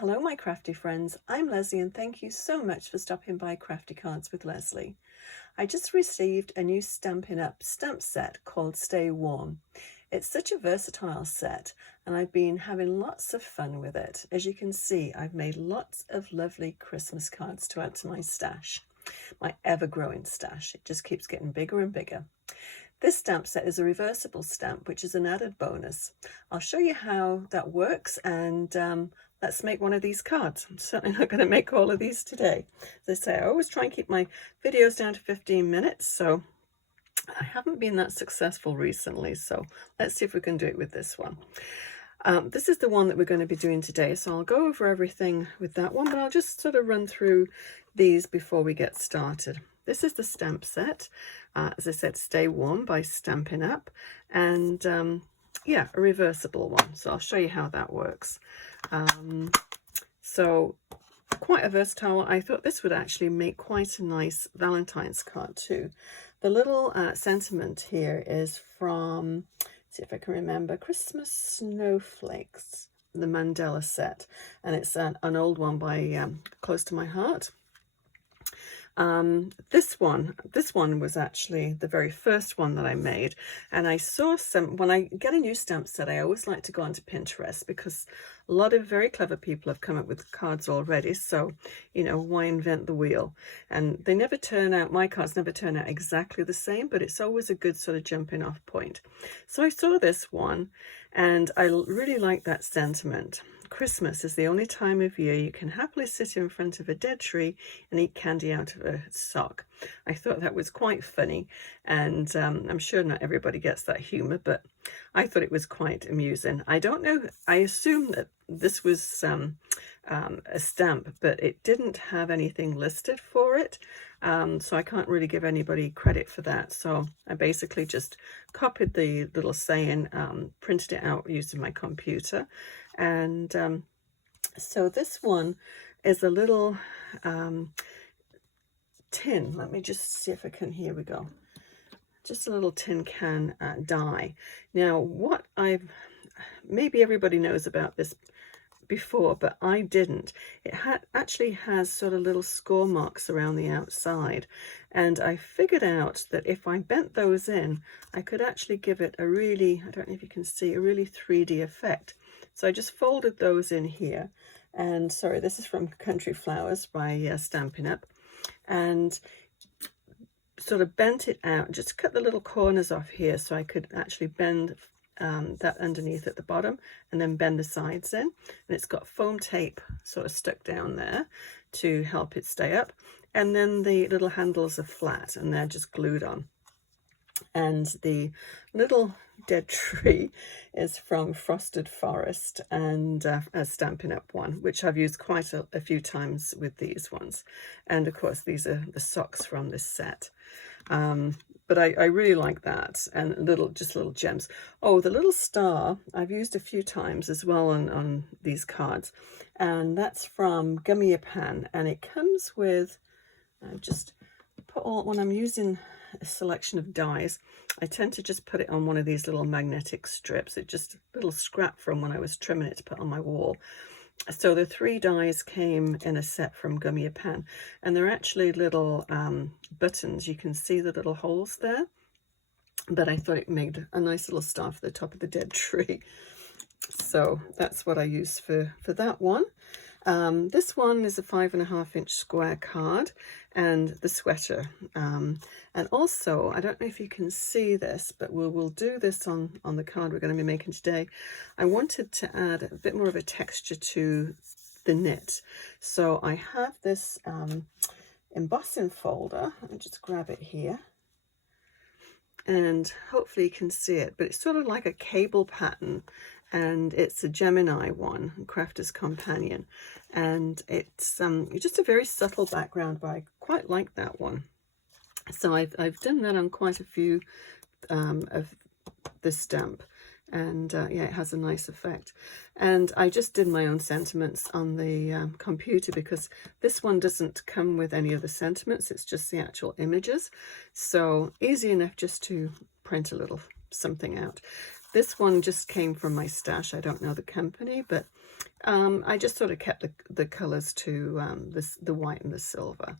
Hello my crafty friends, I'm Lesley and thank you so much for stopping by Crafty Cards with Lesley. I just received a new Stampin' Up stamp set called Stay Warm. It's such a versatile set and I've been having lots of fun with it. As you can see, I've made lots of lovely Christmas cards to add to my stash, my ever-growing stash. It just keeps getting bigger and bigger. This stamp set is a reversible stamp, which is an added bonus. I'll show you how that works and let's make one of these cards. I'm certainly not going to make all of these today. As I say, I always try and keep my videos down to 15 minutes, so I haven't been that successful recently, so let's see if we can do it with this one. This is the one that we're going to be doing today, so I'll go over everything with that one, but I'll just sort of run through these before we get started. This is the stamp set, as I said, Stay Warm by Stampin' Up, and yeah, a reversible one, so I'll show you how that works. So quite a versatile. I thought this would actually make quite a nice Valentine's card too. The little sentiment here is from, let's see if I can remember, Christmas Snowflakes, the Mandela set, and it's an old one by close to my heart. This one was actually the very first one that I made, and I saw some, when I get a new stamp set, I always like to go onto Pinterest because a lot of very clever people have come up with cards already, so, you know, why invent the wheel? And they never turn out, my cards never turn out exactly the same, but it's always a good sort of jumping off point. So I saw this one, and I really like that sentiment. Christmas is the only time of year you can happily sit in front of a dead tree and eat candy out of a sock. I thought that was quite funny, and I'm sure not everybody gets that humor, but I thought it was quite amusing. I don't know, I assume that this was a stamp, but it didn't have anything listed for it, so I can't really give anybody credit for that. So I basically just copied the little saying, printed it out using my computer, and so this one is a little tin. Let me just see if I can, here we go. Just a little tin can die. Now, what maybe everybody knows about this before, but I didn't. It actually has sort of little score marks around the outside, and I figured out that if I bent those in, I could actually give it a really, I don't know if you can see, a really 3D effect. So I just folded those in here, and sorry, this is from Country Flowers by Stampin' Up, and sort of bent it out, just cut the little corners off here so I could actually bend that underneath at the bottom, and then bend the sides in, and it's got foam tape sort of stuck down there to help it stay up, and then the little handles are flat and they're just glued on. And the little dead tree is from Frosted Forest, and a Stampin' Up one, which I've used quite a few times with these ones. And of course these are the socks from this set. But I really like that, and just little gems. Oh, the little star I've used a few times as well on these cards, and that's from Gummy Pan, and it comes with, just put all, when I'm using a selection of dies, I tend to just put it on one of these little magnetic strips. It's just a little scrap from when I was trimming it to put on my wall. So the 3 dies came in a set from Gummy Pan, and they're actually little buttons. You can see the little holes there, but I thought it made a nice little star for the top of the dead tree. So that's what I used for that one. This one is a 5.5-inch square card, and the sweater. And also, I don't know if you can see this, but we'll do this on the card we're going to be making today. I wanted to add a bit more of a texture to the knit. So I have this embossing folder. Let me just grab it here. And hopefully you can see it, but it's sort of like a cable pattern, and it's a Gemini one, Crafter's Companion, and it's just a very subtle background, but I quite like that one. So I've done that on quite a few of this stamp, and yeah, it has a nice effect. And I just did my own sentiments on the computer, because this one doesn't come with any of the sentiments, it's just the actual images, so easy enough just to print a little something out. This one just came from my stash. I don't know the company, but I just sort of kept the colors to the white and the silver.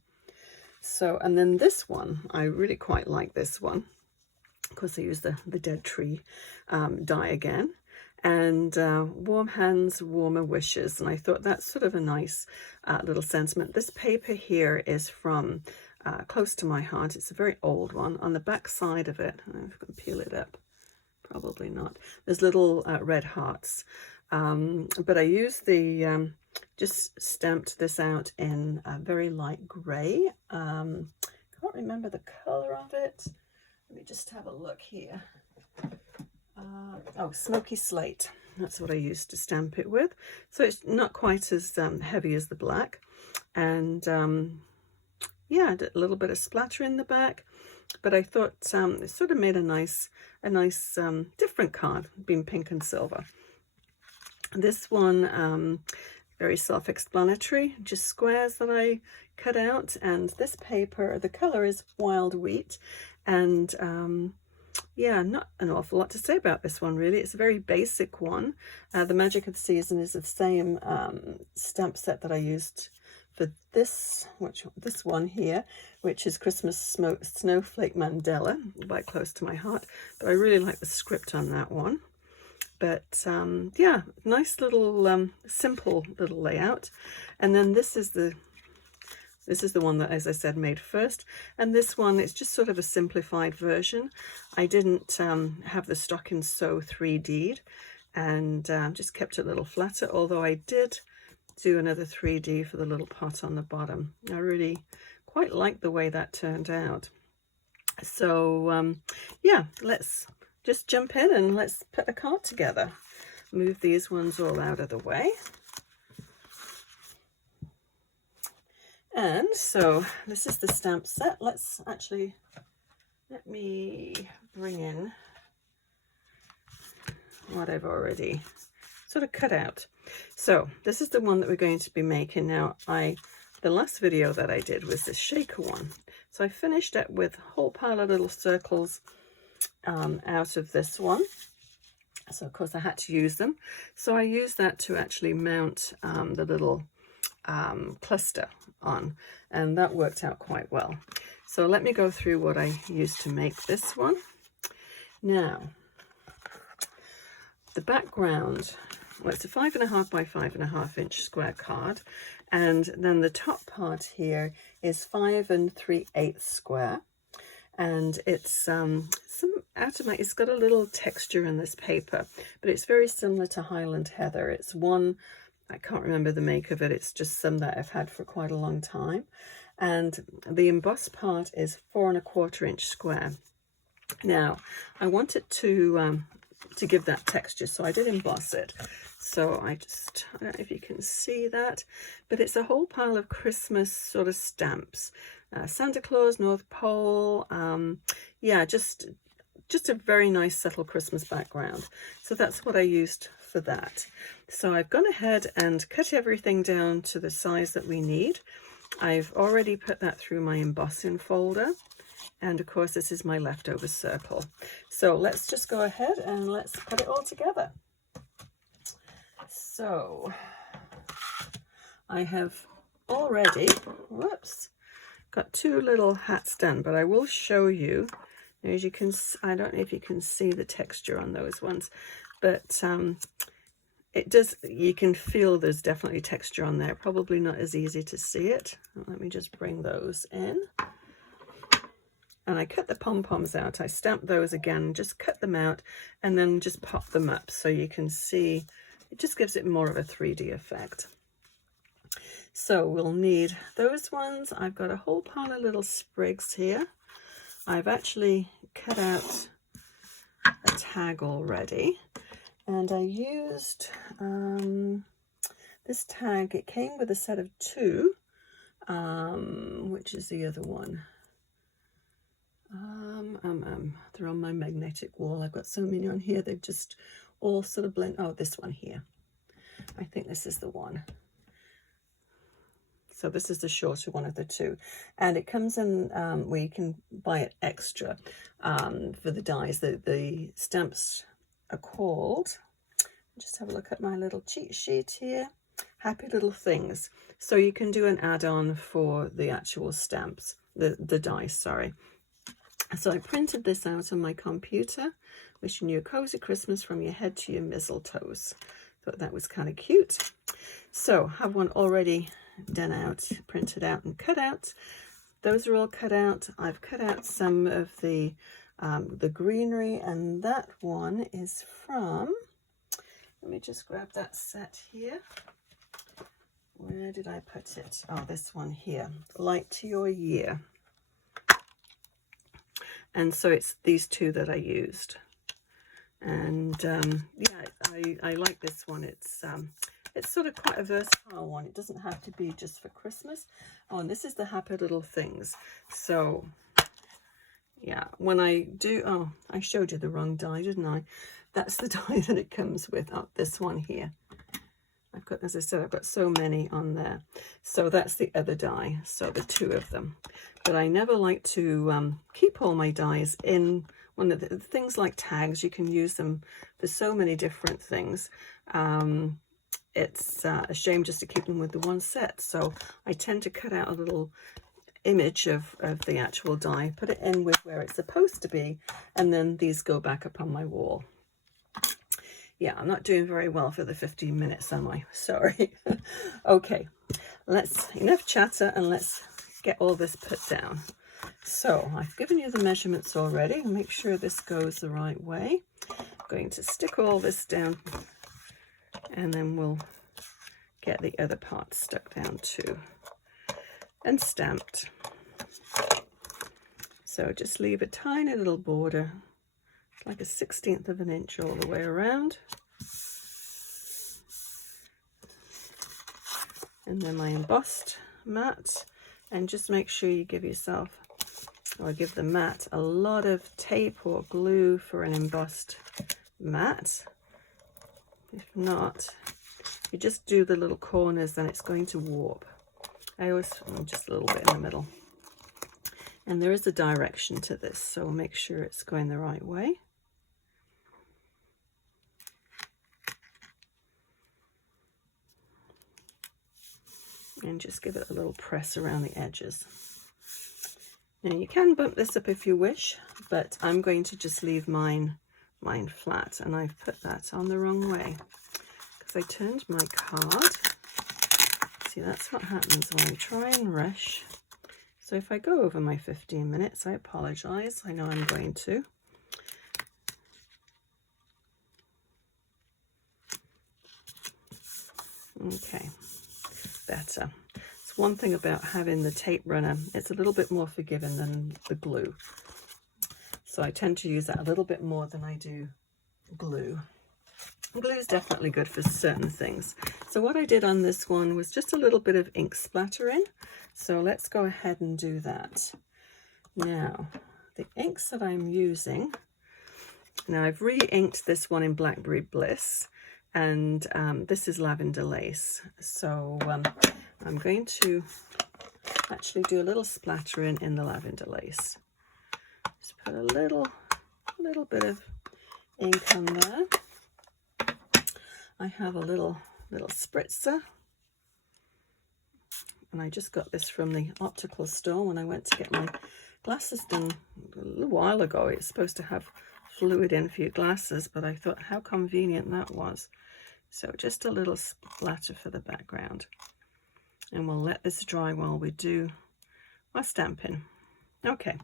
So, and then this one, I really quite like this one. Of course, I used the dead tree die again. And warm hands, warmer wishes. And I thought that's sort of a nice little sentiment. This paper here is from Close to My Heart. It's a very old one. On the back side of it, I don't know if I can peel it up. Probably not. There's little red hearts. But I used the, just stamped this out in a very light grey. Can't remember the colour of it. Let me just have a look here. Oh, smoky slate. That's what I used to stamp it with. So it's not quite as heavy as the black. And yeah, a little bit of splatter in the back. But I thought it sort of made a nice different card, being pink and silver. This one, very self-explanatory, just squares that I cut out. And this paper, the color is wild wheat. And yeah, not an awful lot to say about this one, really. It's a very basic one. The Magic of the Season is the same stamp set that I used for this one here, which is Christmas Snowflake Mandela by Close to My Heart. But I really like the script on that one. But yeah, nice little simple little layout. And then this is the one that, as I said, made first. And this one, it's just sort of a simplified version. I didn't have the Stockin' Sew 3D'd and just kept it a little flatter, although I did do another 3D for the little pot on the bottom. I really quite like the way that turned out. So yeah, let's just jump in and let's put the card together. Move these ones all out of the way. And so this is the stamp set. Let me bring in what I've already sort of cut out. So this is the one that we're going to be making now. The last video that I did was this shaker one. So I finished it with a whole pile of little circles out of this one. So of course I had to use them. So I used that to actually mount the little cluster on, and that worked out quite well. So let me go through what I used to make this one. Now, the background, well, it's a 5.5 by 5.5 inch square card, and then the top part here is 5 3/8 square, and it's it's got a little texture in this paper, but it's very similar to Highland Heather. It's one, I can't remember the make of it, it's just some that I've had for quite a long time. And the embossed part is 4 1/4 inch square. Now, I want it to give that texture, so I did emboss it. So I don't know if you can see that, but it's a whole pile of Christmas sort of stamps. Santa Claus, North Pole, yeah, just a very nice subtle Christmas background. So that's what I used for that. So I've gone ahead and cut everything down to the size that we need. I've already put that through my embossing folder, and of course this is my leftover circle. So let's just go ahead and let's put it all together. So I have already, got 2 little hats done, but I will show you. As you can, I don't know if you can see the texture on those ones, but it does, you can feel there's definitely texture on there. Probably not as easy to see it. Let me just bring those in. And I cut the pom-poms out. I stamped those again, just cut them out, and then just pop them up so you can see. It just gives it more of a 3D effect. So we'll need those ones. I've got a whole pile of little sprigs here. I've actually cut out a tag already, and I used this tag. It came with a set of 2, which is the other one. They're on my magnetic wall. I've got so many on here, they've just all sort of blend. Oh, this one here. I think this is the one. So this is the shorter one of the 2, and it comes in where you can buy it extra for the dies. The stamps are called, Just have a look at my little cheat sheet here. Happy little things. So you can do an add-on for the actual stamps, the dies, sorry. So I printed this out on my computer. Wishing you a cozy Christmas from your head to your mistletoes. Thought that was kind of cute. So have one already done out, printed out and cut out. Those are all cut out. I've cut out some of the greenery, and that one is from, let me just grab that set here. Where did I put it? Oh, this one here, Light to Your Year. And so it's these two that I used. And yeah, I like this one. It's sort of quite a versatile one. It doesn't have to be just for Christmas. Oh, and this is the Happy Little Things. So yeah, when I do, oh, I showed you the wrong die, didn't I? That's the die that it comes with. Oh, this one here. I've got, as I said, I've got so many on there. So that's the other die. So the two of them. But I never like to keep all my dies in one of the things like tags. You can use them for so many different things. It's a shame just to keep them with the one set. So I tend to cut out a little image of the actual die, put it in with where it's supposed to be, and then these go back up on my wall. Yeah, I'm not doing very well for the 15 minutes, am I? Sorry. Okay, enough chatter and let's get all this put down. So I've given you the measurements already. Make sure this goes the right way. I'm going to stick all this down, and then we'll get the other parts stuck down too and stamped. So just leave a tiny little border. It's like a 1/16 of an inch all the way around. And then my embossed mat, and just make sure you give yourself, or give the mat, a lot of tape or glue for an embossed mat. If not, you just do the little corners, then it's going to warp. I always, just a little bit in the middle. And there is a direction to this, so make sure it's going the right way. And just give it a little press around the edges. Now you can bump this up if you wish, but I'm going to just leave mine flat, and I've put that on the wrong way because I turned my card. See, that's what happens when I try and rush. So if I go over my 15 minutes, I apologize. I know I'm going to. Okay, better. It's one thing about having the tape runner. It's a little bit more forgiving than the glue. So I tend to use that a little bit more than I do glue. Glue is definitely good for certain things. So what I did on this one was just a little bit of ink splattering. So let's go ahead and do that. Now, the inks that I'm using, now I've re-inked this one in Blackberry Bliss, and this is Lavender Lace. So I'm going to actually do a little splattering in the Lavender Lace. Just put a little bit of ink on there. I have a little spritzer, and I just got this from the optical store when I went to get my glasses done a little while ago. It's supposed to have fluid in for your glasses, but I thought how convenient that was. So just a little splatter for the background, and we'll let this dry while we do our stamping. Okay,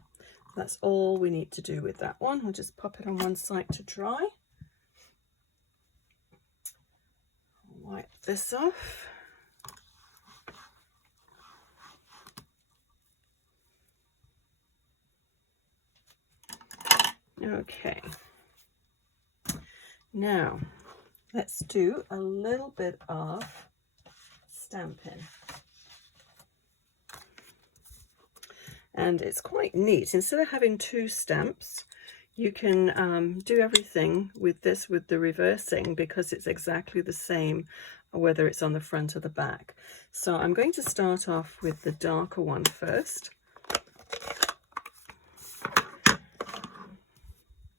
that's all we need to do with that one. We'll just pop it on one side to dry. Wipe this off. Okay, now let's do a little bit of stamping. And it's quite neat. Instead of having two stamps, you can do everything with this with the reversing, because it's exactly the same whether it's on the front or the back. So I'm going to start off with the darker one first.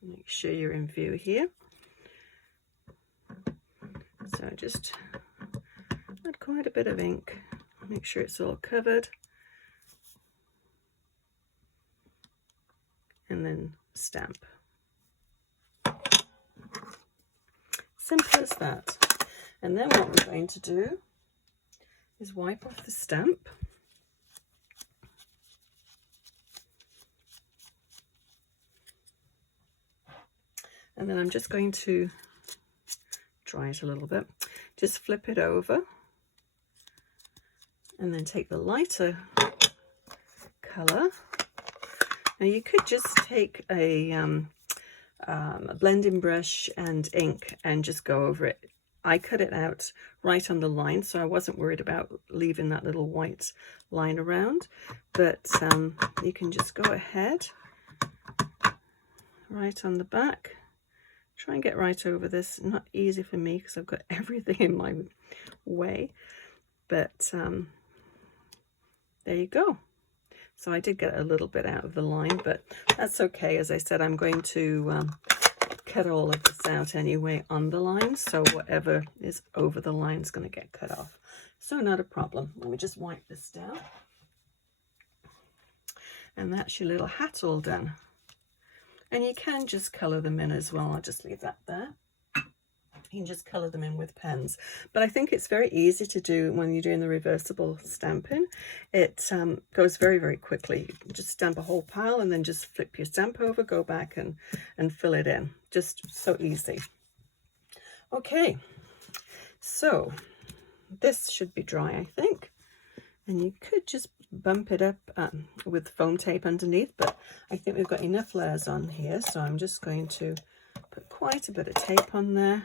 Make sure you're in view here. So just add quite a bit of ink, make sure it's all covered, and then stamp. Simple as that. And then what we're going to do is wipe off the stamp. And then I'm just going to dry it a little bit. Just flip it over and then take the lighter color. Now you could just take a blending brush and ink and just go over it. I cut it out right on the line, so I wasn't worried about leaving that little white line around, but you can just go ahead right on the back. Try and get right over this. Not easy for me because I've got everything in my way, but there you go. So I did get a little bit out of the line, but that's okay. As I said, I'm going to cut all of this out anyway on the line, so whatever is over the line is going to get cut off. So not a problem. Let me just wipe this down. And that's your little hat all done. And you can just colour them in as well. I'll just leave that there. You can just colour them in with pens. But I think it's very easy to do when you're doing the reversible stamping. It goes very, very quickly. You just stamp a whole pile and then just flip your stamp over, go back and fill it in. Just so easy. Okay, so this should be dry, I think. And you could just bump it up with foam tape underneath, but I think we've got enough layers on here, so I'm just going to put quite a bit of tape on there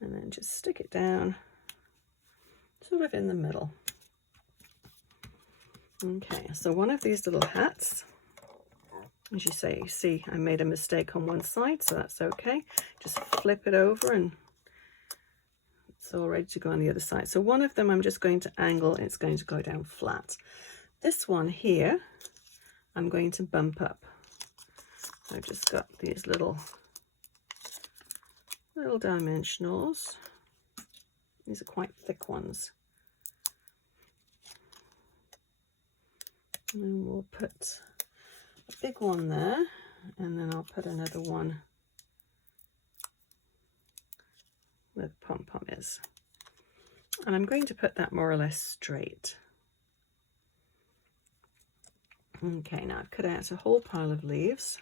and then just stick it down sort of in the middle. Okay, so one of these little hats, as you say, you see I made a mistake on one side, so that's okay. Just flip it over and it's all ready to go on the other side. So one of them I'm just going to angle, and it's going to go down flat. This one here, I'm going to bump up. I've just got these little dimensionals. These are quite thick ones. And then we'll put a big one there, and then I'll put another one where the pom-pom is. And I'm going to put that more or less straight. Okay, now I've cut out a whole pile of leaves.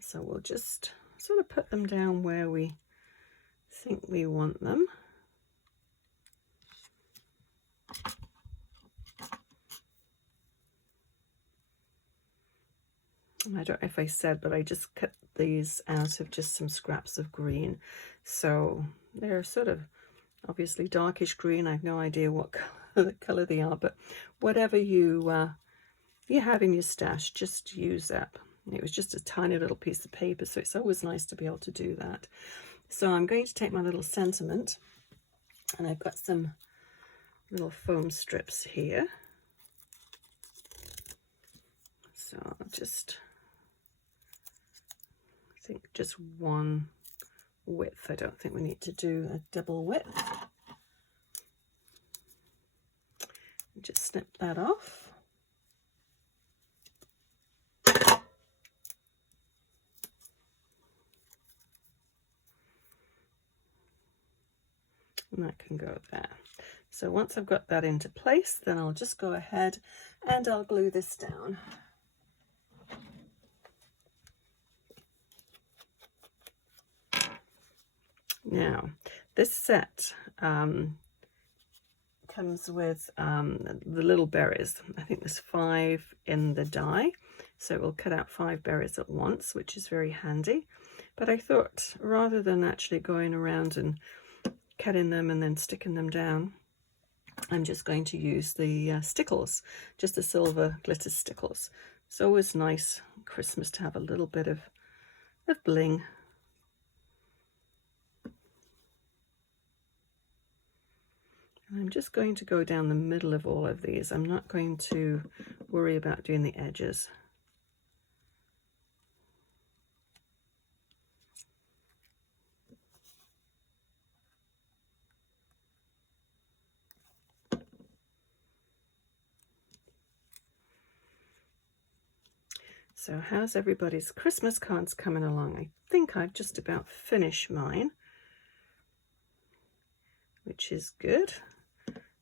So we'll just sort of put them down where we think we want them. I don't know if I said, but I just cut these out of just some scraps of green. So they're sort of obviously darkish green. I have no idea what color they are, but whatever you have in your stash, just use that. It was just a tiny little piece of paper, so it's always nice to be able to do that. So I'm going to take my little sentiment, and I've got some little foam strips here. So I'll just, I think just one width. I don't think we need to do a double width. Just snip that off. And that can go there. So once I've got that into place, then I'll just go ahead and I'll glue this down. Now, this set comes with the little berries. I think there's 5 in the die, so it will cut out 5 berries at once, which is very handy. But I thought, rather than actually going around and cutting them and then sticking them down, I'm just going to use the Stickles, just the silver glitter Stickles. It's always nice Christmas to have a little bit of bling. And I'm just going to go down the middle of all of these. I'm not going to worry about doing the edges. So how's everybody's Christmas cards coming along? I think I've just about finished mine, which is good.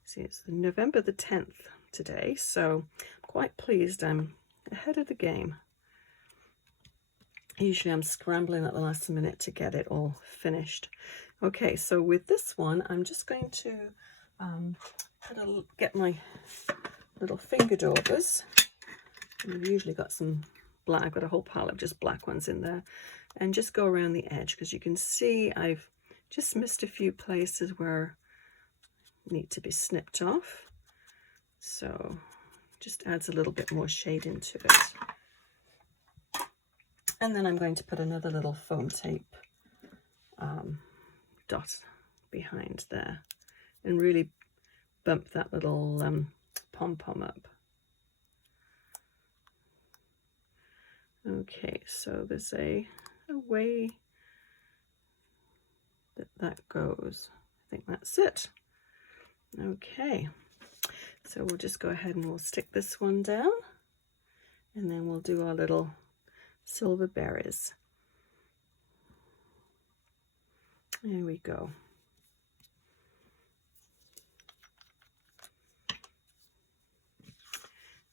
See, it's November the 10th today, so I'm quite pleased I'm ahead of the game. Usually I'm scrambling at the last minute to get it all finished. Okay, so with this one, I'm just going to get my little finger daubers. I've usually got some black, I've got a whole pile of just black ones in there, and just go around the edge, because you can see I've just missed a few places where need to be snipped off. So just adds a little bit more shade into it. And then I'm going to put another little foam tape dot behind there and really bump that little pom-pom up. Okay, so there's a way that goes. I think that's it. Okay, so we'll just go ahead and we'll stick this one down, and then we'll do our little silver berries. There we go.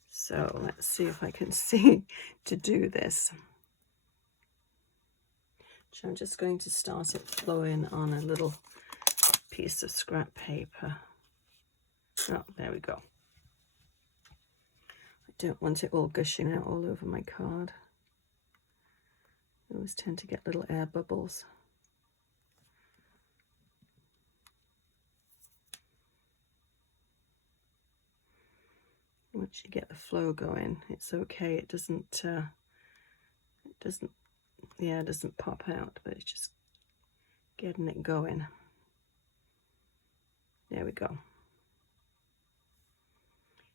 So let's see if I can see to do this. So I'm just going to start it flowing on a little piece of scrap paper. Oh, there we go. I don't want it all gushing out all over my card. I always tend to get little air bubbles. Once you get the flow going, it's okay. It doesn't pop out, but it's just getting it going. There we go.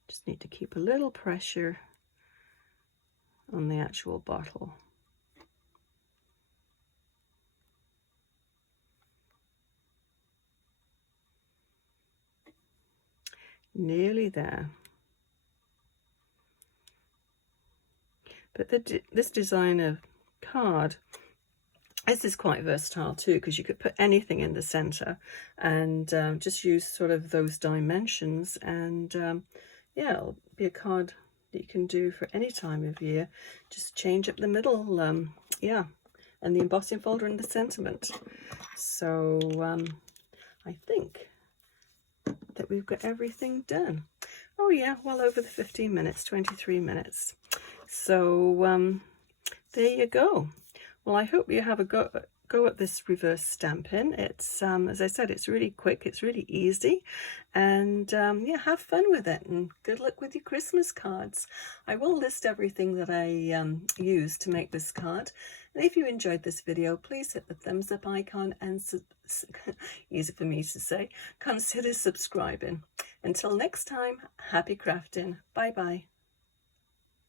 Just need to keep a little pressure on the actual bottle. Nearly there. But this designer card, this is quite versatile too, because you could put anything in the center and just use sort of those dimensions, and yeah, it'll be a card that you can do for any time of year. Just change up the middle, yeah, and the embossing folder and the sentiment. So I think that we've got everything done. Oh yeah, well over the 15 minutes, 23 minutes. So there you go. Well, I hope you have a go at this reverse stamping. It's as I said, it's really quick, it's really easy, and yeah, have fun with it, and good luck with your Christmas cards. I will list everything that I used to make this card, and if you enjoyed this video, please hit the thumbs up icon and easy for me to say, consider subscribing. Until next time, happy crafting. Bye bye.